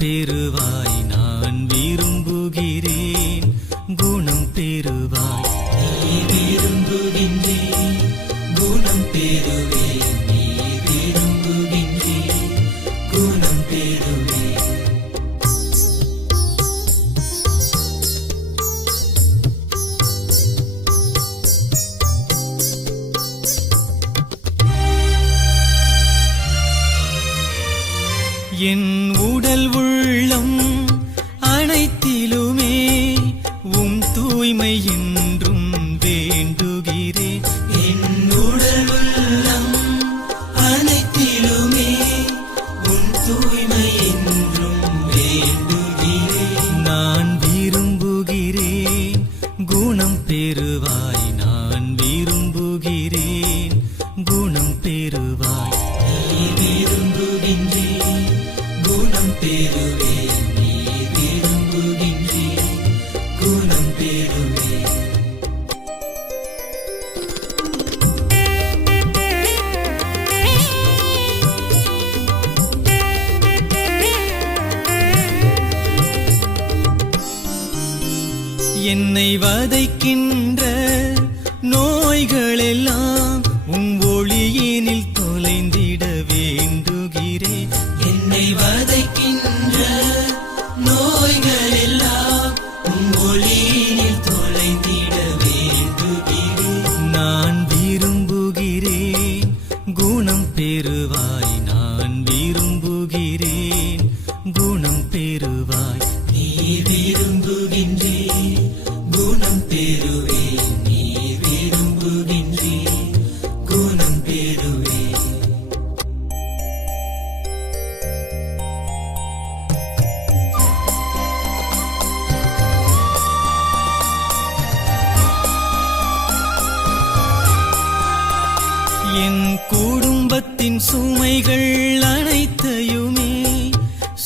பெறுவாய் நான் விரும்புகிறேன் குணம் பெறுவாய். நீ விரும்புகின்றேன் குணம் பெறுவேன். நீ விரும்புகின்றேன் குணம் பெறுவேன். என் உடல் உள்ளம் அனைத்திலுமே உம் தூய்மை என்றும் வேண்டுகிறேன். என் உடல் உள்ளம் அனைத்திலுமே உன் தூய்மை என்றும் வேண்டுகிறேன். நான் விரும்புகிறேன் குணம் பெறுவாய் நான் விரும்புகிறேன் குணம் பெறுவாய். நீ விரும்புகின்றேன் குணம் பெறுவேன். நீ விரும்புகின்றேன் குணம் பெறுவேன். என்னை வதைக்கின்ற நோய்களெல்லாம் உம் ஒளியினில் தொலைந்திட வேண்டுகிறேன். என்னை வதைக்கின்ற நோய்கள் எல்லாம் உம் ஒளியினில் தொலைந்திட வேண்டுகிறேன். நான் விரும்புகிறேன் குணம் பெறுவாய் நான் விரும்புகிறேன் குணம் பெறுவாய். நீ விரும்புகின்றேன் குணம் பெறுவேன். நீ விரும்புகின்றேன் குணம் பெறுவேன். என் குடும்பத்தின் சுமைகள் அனைத்தையுமே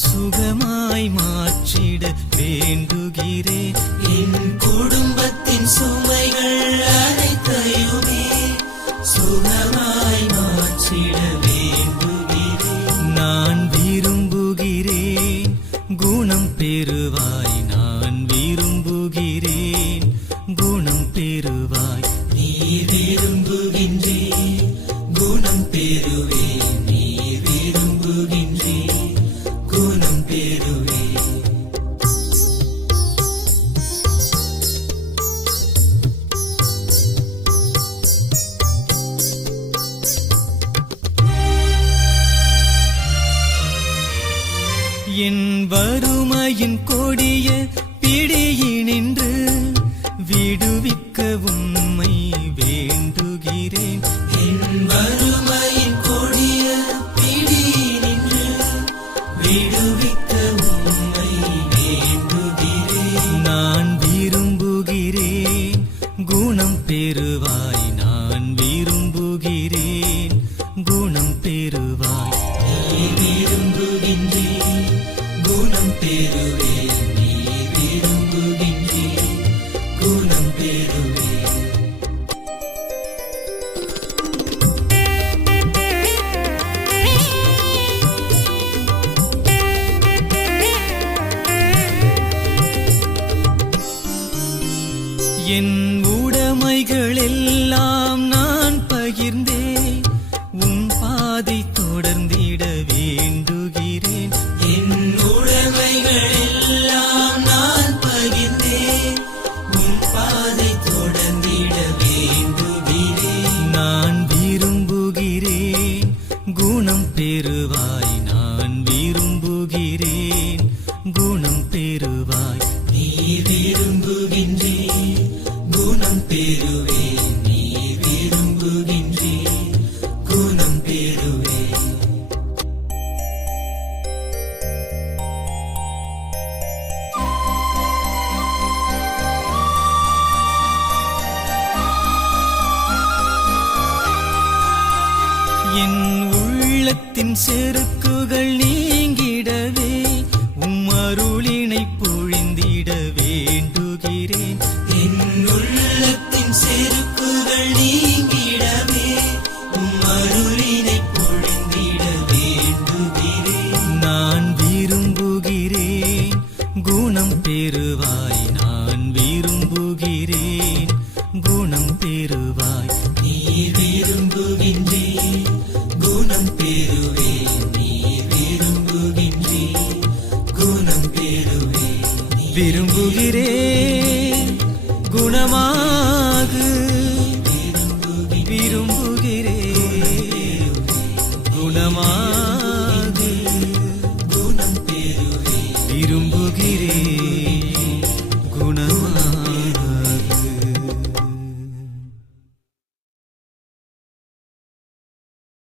சுகமாய் மாற்றிட வேண்டுகிறேன். என் குடும்பத்தின் சுமைகள் அனைத்தையுமே சுகமாய் மாற்றிட வேண்டுகிறேன். நான் விரும்புகிறேன் குணம் பெறுவாய் நான் விரும்புகிறேன் குணம் பெறுவாய். நீ விரும்புகின்றேன் குணம் பெறுவேன். நீ விரும்புகின்றேன் குணம் பெறுவேன். என் வறுமையின் கொடிய பிடியினின்று விடுவிக்க உம்மை வேண்டுகிறேன். என் வறுமையின் கொடிய பிடியினின்று விடுவிக்க உம்மை வேண்டுகிறேன். நான் விரும்புகிறேன் குணம் பெறுவாய் நான் விரும்புகிறேன் குணம் பெறுவாய். நீ விரும்புகின்றேன் குணம் பெறுவேன். நீ விரும்புகின்றேன் குணம் பெறுவேன். என் உடைமைகள் எல்லாம் நான் பகிர்ந்தே உம் பாதை தொடர்ந்திட வேண்டுகிறேன். என் உடைமைகள் எல்லாம் நான் பகிர்ந்தேன் உன் பாதை தொடர்ந்திட வேண்டுகிறேன். நான் விரும்புகிறேன் குணம் பெறுவாய் நான் விரும்புகிறேன் குணம் பெறுவாய். நீ விரும்புகின்றேன் குணம் பெறுவேன். நீ விரும்புகின்றேன் குணம் பெறுவேன். என் உள்ளத்தின் செருக்குகள் நீங்கிடவே உம் அருளினை பொழிந்திட வேண்டுகிறேன். என் உள்ளத்தின் செருக்குகள் நீங்கிடவே உம் அருளினை பொழிந்திட வேண்டுகிறேன். நான் விரும்புகிறேன் விரும்புகிறேன்